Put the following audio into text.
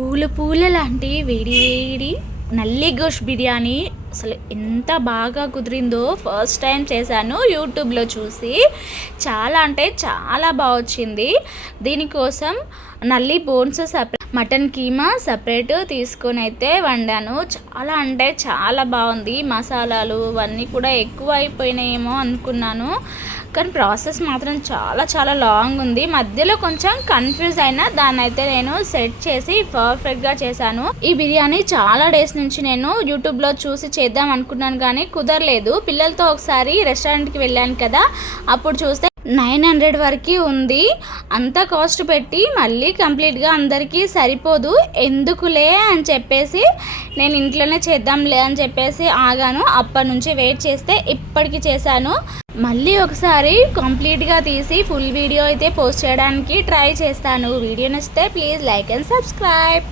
పూల పూల లాంటి వేడి వేడి నల్లి గోష్ బిర్యానీ అసలు ఎంత బాగా కుదిరిందో ఫస్ట్ టైం చేశాను యూట్యూబ్లో చూసి. చాలా అంటే చాలా బాగా వచ్చింది. దీనికోసం నల్లి bones separate, mutton keema separate తీసుకొని అయితే వండాను. చాలా అంటే చాలా బాగుంది. మసాలాలు అవన్నీ కూడా ఎక్కువ అయిపోయినాయేమో అనుకున్నాను, కానీ ప్రాసెస్ మాత్రం చాలా చాలా లాంగ్ ఉంది. మధ్యలో కొంచెం కన్ఫ్యూజ్ అయినా దాన్ని అయితే నేను సెట్ చేసి పర్ఫెక్ట్గా చేశాను. ఈ బిర్యానీ చాలా డేస్ నుంచి నేను యూట్యూబ్లో చూసి చేద్దాం అనుకున్నాను, కానీ కుదరలేదు. పిల్లలతో ఒకసారి రెస్టారెంట్కి వెళ్ళాను కదా, అప్పుడు చూస్తే 900 వరకు ఉంది. అంత కాస్ట్ పెట్టి మళ్ళీ కంప్లీట్గా అందరికీ సరిపోదు, ఎందుకులే అని చెప్పేసి నేను ఇంట్లోనే చేద్దాంలే అని చెప్పేసి ఆగాను. అప్పటి నుంచి వెయిట్ చేస్తే ఇప్పటికి చేశాను. మళ్ళీ ఒకసారి కంప్లీట్గా తీసి ఫుల్ వీడియో అయితే పోస్ట్ చేయడానికి ట్రై చేస్తాను. వీడియో నచ్చితే ప్లీజ్ లైక్ అండ్ సబ్స్క్రైబ్.